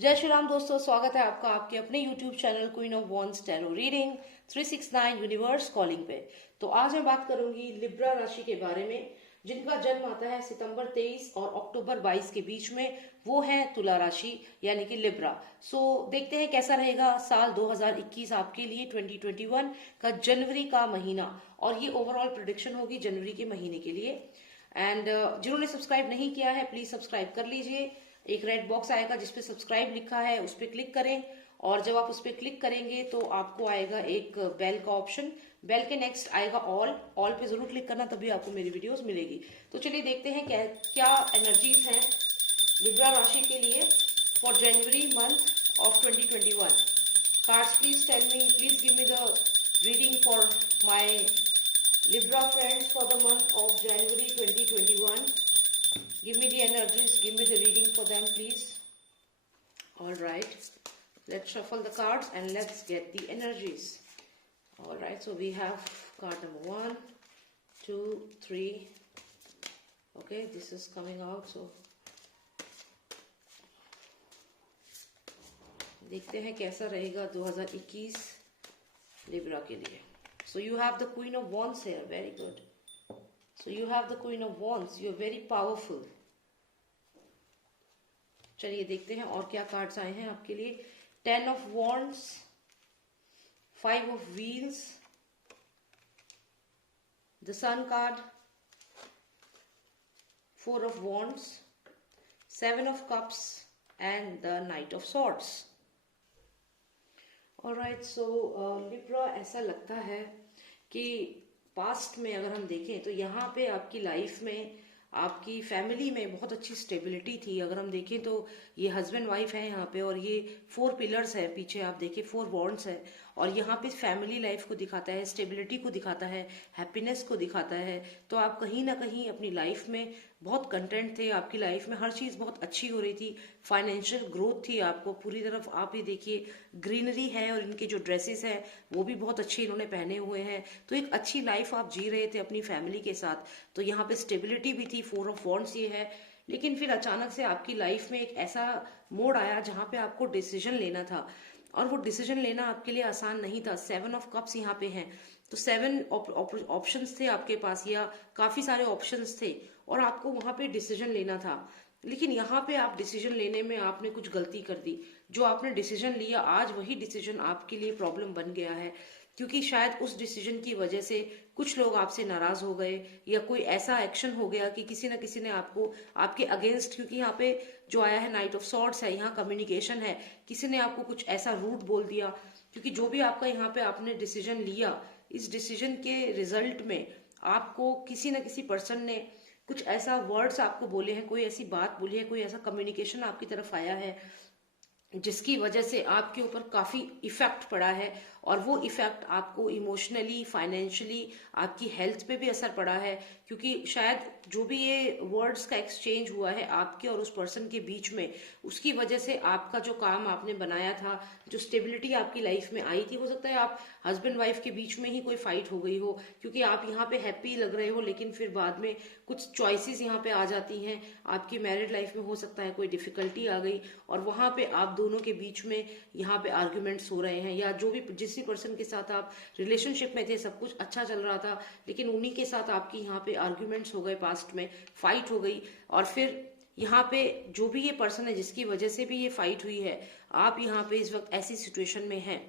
जय श्री राम दोस्तों, स्वागत है आपका आपके अपने YouTube channel queen of wands tarot reading 369 universe calling पे। तो आज मैं बात करूंगी लिब्रा राशि के बारे में, जिनका जन्म आता है सितंबर 23 और अक्टूबर 22 के बीच में। वो है तुला राशि यानी कि लिब्रा। सो देखते हैं कैसा रहेगा साल 2021 आपके लिए, 2021 का जनवरी का महीना, और ये ओवरऑल प्रेडिक्शन होगी जनवरी के महीने के लिए। एंड जिन्होंने सब्सक्राइब नहीं किया है प्लीज सब्सक्राइब कर लीजिए। एक रेड बॉक्स आएगा जिसपे सब्सक्राइब लिखा है, उस पर क्लिक करें, और जब आप उस पर क्लिक करेंगे तो आपको आएगा एक बेल का ऑप्शन। बेल के नेक्स्ट आएगा ऑल पे जरूर क्लिक करना, तभी आपको मेरी वीडियोस मिलेगी। तो चलिए देखते हैं क्या एनर्जीज हैं लिब्रा राशि के लिए for January month of 2021। Cards please tell me, please give me the reading for my Libra friends for the month of January 2021. Give me the energies, give me the reading for them, please. All right, let's shuffle the cards and let's get the energies. All right, so we have card number 1, 2, 3. Okay, this is coming out. So देखते हैं कैसा रहेगा 2021 Libra के लिए. So you have the Queen of Wands here. Very good. So you have the Queen of Wands. You're very powerful. चलिए देखते हैं और क्या कार्ड्स आए हैं आपके लिए. 10 of Wands, 5 of Wheels, the Sun card, 4 of Wands, 7 of Cups and the Knight of Swords. Alright, so Libra, ऐसा लगता है कि पास्ट में अगर हम देखें तो यहाँ पे आपकी लाइफ में, आपकी फैमिली में बहुत अच्छी स्टेबिलिटी थी. अगर हम देखें तो ये हस्बैंड वाइफ है यहाँ पे, और ये 4 पिलर्स है पीछे, आप देखिए 4 वॉन्ड्स है, और यहाँ पे फैमिली लाइफ को दिखाता है, स्टेबिलिटी को दिखाता है, हैप्पीनेस को दिखाता है. तो आप कहीं ना कहीं अपनी लाइफ में बहुत कंटेंट थे, आपकी लाइफ में हर चीज बहुत अच्छी हो रही थी, फाइनेंशियल ग्रोथ थी आपको पूरी तरफ. आप ये देखिए ग्रीनरी है, और इनके जो ड्रेसेस हैं वो भी बहुत अच्छे इन्होंने पहने हुए हैं. तो एक अच्छी लाइफ आप जी रहे थे अपनी फैमिली के साथ. तो यहाँ पे स्टेबिलिटी भी थी. 4 ऑफ वॉन्ड्स ये है. लेकिन फिर अचानक से आपकी लाइफ में एक ऐसा मोड़ आया जहां पे आपको डिसीजन लेना था, और वो डिसीजन लेना आपके लिए आसान नहीं था. 7 ऑफ कप्स यहाँ पे हैं, तो 7 ऑप्शंस थे आपके पास, या काफी सारे ऑप्शंस थे, और आपको वहां पे डिसीजन लेना था. लेकिन यहाँ पे आप डिसीजन लेने में आपने कुछ गलती कर दी. जो आपने डिसीजन लिया आज वही डिसीजन आपके लिए प्रॉब्लम बन गया है, क्योंकि शायद उस डिसीजन की वजह से कुछ लोग आपसे नाराज हो गए, या कोई ऐसा एक्शन हो गया कि किसी ना किसी ने आपको आपके अगेंस्ट, क्योंकि यहाँ पे जो आया है नाइट ऑफ सॉर्ड्स है, यहाँ कम्युनिकेशन है, किसी ने आपको कुछ ऐसा रूट बोल दिया. क्योंकि जो भी आपका यहाँ पे आपने डिसीजन लिया, इस डिसीजन के रिजल्ट में आपको किसी न किसी पर्सन ने कुछ ऐसा वर्ड्स आपको बोले हैं, कोई ऐसी बात बोली है, कोई ऐसा कम्युनिकेशन आपकी तरफ आया है जिसकी वजह से आपके ऊपर काफी इफेक्ट पड़ा है. और वो इफेक्ट आपको इमोशनली, फाइनेंशियली, आपकी हेल्थ पे भी असर पड़ा है. क्योंकि शायद जो भी ये वर्ड्स का एक्सचेंज हुआ है आपके और उस पर्सन के बीच में, उसकी वजह से आपका जो काम आपने बनाया था, जो स्टेबिलिटी आपकी लाइफ में आई थी, हो सकता है आप हस्बैंड वाइफ के बीच में ही कोई फाइट हो गई हो, क्योंकि आप यहाँ पे हैप्पी लग रहे हो, लेकिन फिर बाद में कुछ चॉइसेस यहाँ पे आ जाती हैं. आपकी मैरिड लाइफ में हो सकता है कोई डिफिकल्टी आ गई, और वहां पे आप दोनों के बीच में यहाँ पे आर्ग्यूमेंट्स हो रहे हैं, या जो भी जिस पर्सन के साथ आप रिलेशनशिप में थे, सब कुछ अच्छा चल रहा था, लेकिन उन्हीं के साथ आपकी यहाँ पे आर्ग्यूमेंट्स हो गए, पास्ट में फाइट हो गई. और फिर यहाँ पे जो भी ये पर्सन है जिसकी वजह से भी ये फाइट हुई है, आप यहाँ पे इस वक्त ऐसी सिचुएशन में हैं.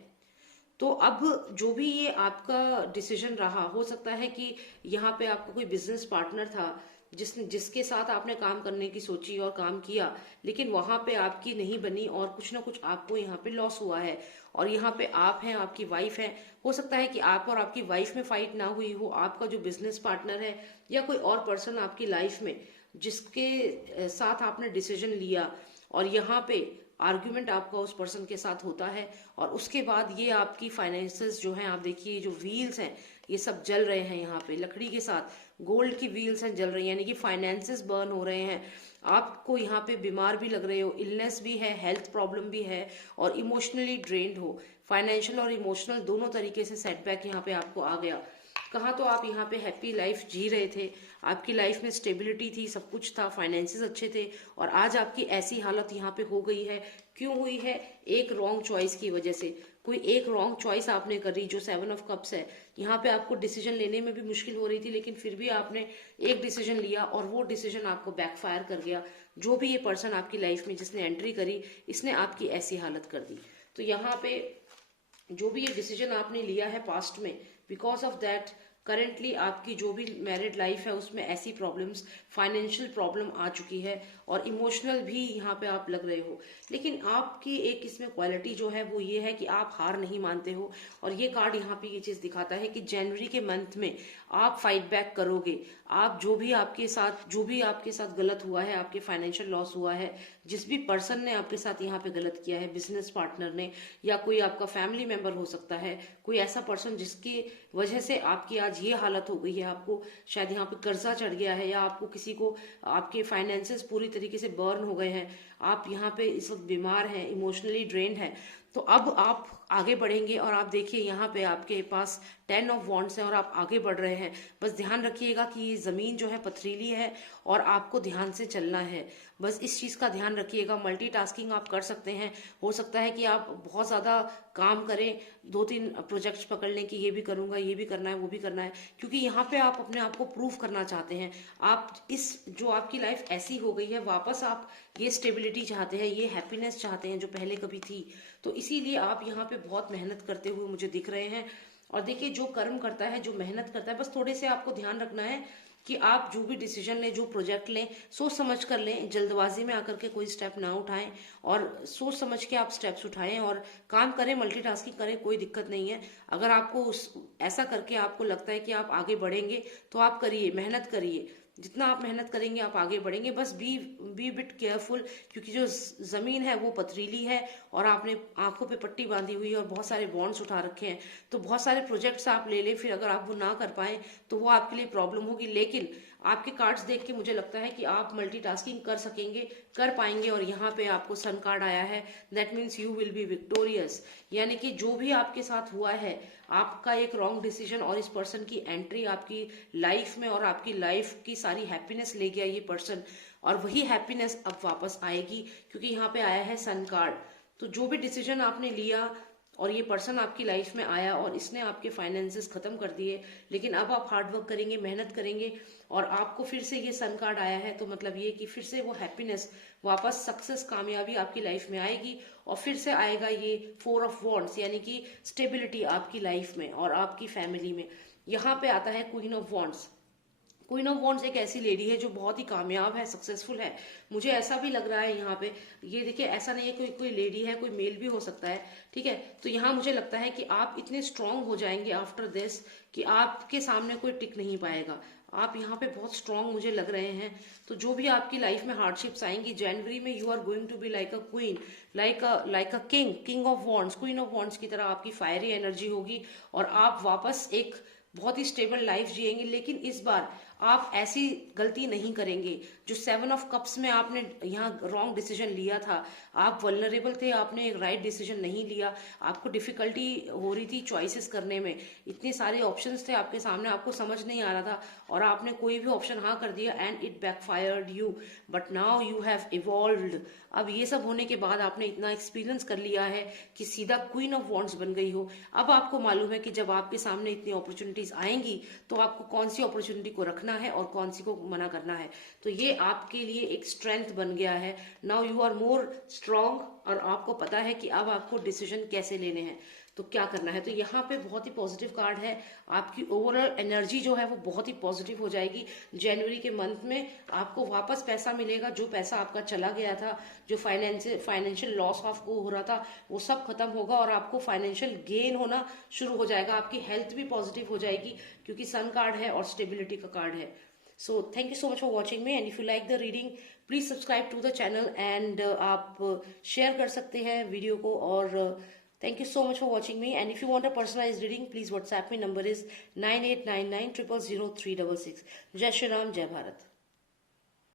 तो अब जो भी ये आपका डिसीजन रहा, हो सकता है कि यहाँ पे आपका कोई बिजनेस पार्टनर था जिसके साथ आपने काम करने की सोची और काम किया, लेकिन वहां पे आपकी नहीं बनी, और कुछ ना कुछ आपको यहाँ पे लॉस हुआ है. और यहाँ पे आप हैं, आपकी वाइफ है. हो सकता है कि आप और आपकी वाइफ में फाइट ना हुई हो, आपका जो बिजनेस पार्टनर है या कोई और पर्सन आपकी लाइफ में जिसके साथ आपने डिसीजन लिया, और यहाँ पे आर्ग्यूमेंट आपका उस पर्सन के साथ होता है, और उसके बाद ये आपकी फाइनेंसेस जो हैं, आप देखिए जो व्हील्स हैं ये सब जल रहे हैं. यहाँ पे लकड़ी के साथ गोल्ड की व्हील्स हैं जल रही हैं, यानी कि फाइनेंसेस बर्न हो रहे हैं. आपको यहाँ पे बीमार भी लग रहे हो, इलनेस भी है, हेल्थ प्रॉब्लम भी है, और इमोशनली ड्रेन्ड हो. फाइनेंशियल और इमोशनल दोनों तरीके से सेटबैक यहाँ पे आपको आ गया. कहाँ तो आप यहाँ पे हैप्पी लाइफ जी रहे थे, आपकी लाइफ में स्टेबिलिटी थी, सब कुछ था, फाइनेंसेस अच्छे थे, और आज आपकी ऐसी हालत यहाँ पे हो गई है। क्यों हुई है? एक रॉन्ग चॉइस की वजह से। कोई एक रॉन्ग चॉइस आपने करी, जो 7 ऑफ कप्स है। यहाँ पे आपको डिसीजन लेने में भी मुश्किल हो रही थी, लेकिन फिर भी आपने एक डिसीजन लिया और वो डिसीजन आपको बैकफायर कर गया। जो भी ये पर्सन आपकी लाइफ में जिसने एंट्री करी, इसने आपकी ऐसी हालत कर दी। तो यहाँ पे जो भी ये डिसीजन आपने लिया है पास्ट में, बिकॉज ऑफ दैट करेंटली आपकी जो भी मैरिड लाइफ है उसमें ऐसी प्रॉब्लम्स, फाइनेंशियल प्रॉब्लम आ चुकी है, और इमोशनल भी यहाँ पे आप लग रहे हो। लेकिन आपकी एक इसमें क्वालिटी जो है वो ये है कि आप हार नहीं मानते हो, और ये कार्ड यहाँ पे ये चीज दिखाता है कि जनवरी के मंथ में आप फाइट बैक करोगे। आप जो भी आपके साथ गलत हुआ है, आपके फाइनेंशियल लॉस हुआ है, जिस भी पर्सन ने आपके साथ यहाँ पे गलत किया है, बिजनेस पार्टनर ने, या कोई आपका फैमिली मेंबर हो सकता है, कोई ऐसा पर्सन जिसकी वजह से आपकी आज ये हालत हो गई है, आपको शायद यहाँ पे कर्जा चढ़ गया है, या आपको किसी को आपके फाइनेंसेस पूरी तरीके से बर्न हो गए हैं, आप यहाँ पे इस वक्त बीमार हैं, इमोशनली ड्रेन्ड है। तो अब आप आगे बढ़ेंगे, और आप देखिए यहाँ पे आपके पास 10 ऑफ वॉन्ड्स है और आप आगे बढ़ रहे हैं। बस ध्यान रखिएगा कि ये जमीन जो है पथरीली है और आपको ध्यान से चलना है। बस इस चीज का ध्यान रखिएगा। मल्टीटास्किंग आप कर सकते हैं, हो सकता है कि आप बहुत ज्यादा काम करें, 2-3 प्रोजेक्ट्स पकड़ लें कि ये भी करूंगा, ये भी करना है, वो भी करना है, क्योंकि यहाँ पे आप अपने आप को प्रूव करना चाहते हैं। आप इस जो आपकी लाइफ ऐसी हो गई है, वापस आप ये स्टेबिलिटी चाहते हैं, ये हैप्पीनेस चाहते हैं जो पहले कभी थी। तो इसीलिए आप यहाँ पे बहुत मेहनत करते हुए मुझे दिख रहे हैं। और देखिए, जो कर्म करता है, जो मेहनत करता है, बस थोड़े से आपको ध्यान रखना है कि आप जो भी डिसीजन लें, जो प्रोजेक्ट लें, सोच समझ कर लें। जल्दबाजी में आकर के कोई स्टेप ना उठाएं, और सोच समझ के आप स्टेप्स उठाएं और काम करें, मल्टीटास्किंग करें, कोई दिक्कत नहीं है। अगर आपको ऐसा करके आपको लगता है कि आप आगे बढ़ेंगे, तो आप करिए, मेहनत करिए। जितना आप मेहनत करेंगे आप आगे बढ़ेंगे। बस बी बिट केयरफुल, क्योंकि जो जमीन है वो पथरीली है, और आपने आंखों पे पट्टी बांधी हुई है और बहुत सारे बॉन्ड्स उठा रखे हैं। तो बहुत सारे प्रोजेक्ट्स आप ले लें, फिर अगर आप वो ना कर पाए तो वो आपके लिए प्रॉब्लम होगी। लेकिन आपके कार्ड्स देख के मुझे लगता है कि आप मल्टीटास्किंग कर सकेंगे, कर पाएंगे। और यहाँ पे आपको सन कार्ड आया है, that means you will be victorious. यानी कि जो भी आपके साथ हुआ है, आपका एक रॉन्ग डिसीजन और इस पर्सन की एंट्री आपकी लाइफ में, और आपकी लाइफ की सारी हैप्पीनेस ले गया ये पर्सन, और वही हैप्पीनेस अब वापस आएगी, क्योंकि यहाँ पे आया है सन कार्ड। तो जो भी डिसीजन आपने लिया और ये पर्सन आपकी लाइफ में आया और इसने आपके फाइनेंसेस खत्म कर दिए, लेकिन अब आप हार्ड वर्क करेंगे, मेहनत करेंगे, और आपको फिर से ये सन कार्ड आया है। तो मतलब ये कि फिर से वो हैप्पीनेस, वापस सक्सेस, कामयाबी आपकी लाइफ में आएगी, और फिर से आएगा ये 4 ऑफ वॉन्ड्स, यानी कि स्टेबिलिटी आपकी लाइफ में और आपकी फैमिली में। यहाँ पे आता है queen of wands. Queen of wands एक ऐसी लेडी है जो बहुत ही कामयाब है, सक्सेसफुल है। मुझे ऐसा भी लग रहा है यहाँ पे, ये देखिए, ऐसा नहीं है कोई लेडी है, कोई मेल भी हो सकता है, ठीक है। तो यहाँ मुझे लगता है कि आप इतने स्ट्रांग हो जाएंगे आफ्टर दिस कि आपके सामने कोई टिक नहीं पाएगा। आप यहाँ पे बहुत स्ट्रांग मुझे लग रहे हैं। तो जो भी आपकी लाइफ में हार्डशिप्स आएंगी जनवरी में, you are going to be like a queen, like a king of wands, queen of wands की तरह आपकी फायरी एनर्जी होगी, और आप वापस एक बहुत ही स्टेबल लाइफ जिएंगे। लेकिन इस बार आप ऐसी गलती नहीं करेंगे जो 7 ऑफ कप्स में आपने यहाँ रॉन्ग डिसीजन लिया था। आप वल्नरेबल थे, आपने एक राइट डिसीजन नहीं लिया, आपको डिफिकल्टी हो रही थी चॉइसेस करने में, इतने सारे ऑप्शंस थे आपके सामने, आपको समझ नहीं आ रहा था, और आपने कोई भी ऑप्शन हाँ कर दिया, and it backfired you. But now you have evolved. अब ये सब होने के बाद आपने इतना एक्सपीरियंस कर लिया है कि सीधा क्वीन ऑफ वॉन्ड्स बन गई हो। अब आपको मालूम है कि जब आपके सामने इतनी अपॉर्चुनिटीज आएंगी तो आपको कौन सी अपॉर्चुनिटी को रखना है और कौन सी को मना करना है। तो ये आपके लिए एक स्ट्रेंथ बन गया है। Now you are more strong, और आपको पता है कि अब आपको डिसीजन कैसे लेने हैं, तो क्या करना है। तो यहाँ पे बहुत ही पॉजिटिव कार्ड है। आपकी ओवरऑल एनर्जी जो है वो बहुत ही पॉजिटिव हो जाएगी। जनवरी के मंथ में आपको वापस पैसा मिलेगा, जो पैसा आपका चला गया था, जो फाइनेंशियल लॉस आपको हो रहा था, वो सब खत्म होगा, और आपको फाइनेंशियल गेन होना शुरू हो जाएगा। आपकी हेल्थ भी पॉजिटिव हो जाएगी, क्योंकि सन कार्ड है और स्टेबिलिटी का कार्ड है। So thank you so much for watching me, and if you like the reading please subscribe to the channel, and आप शेयर कर सकते हैं वीडियो को। और thank you so much for watching me, and if you want a personalized reading, please WhatsApp me. Number is 9899 000 366. Jai Shri Ram, Jai Bharat.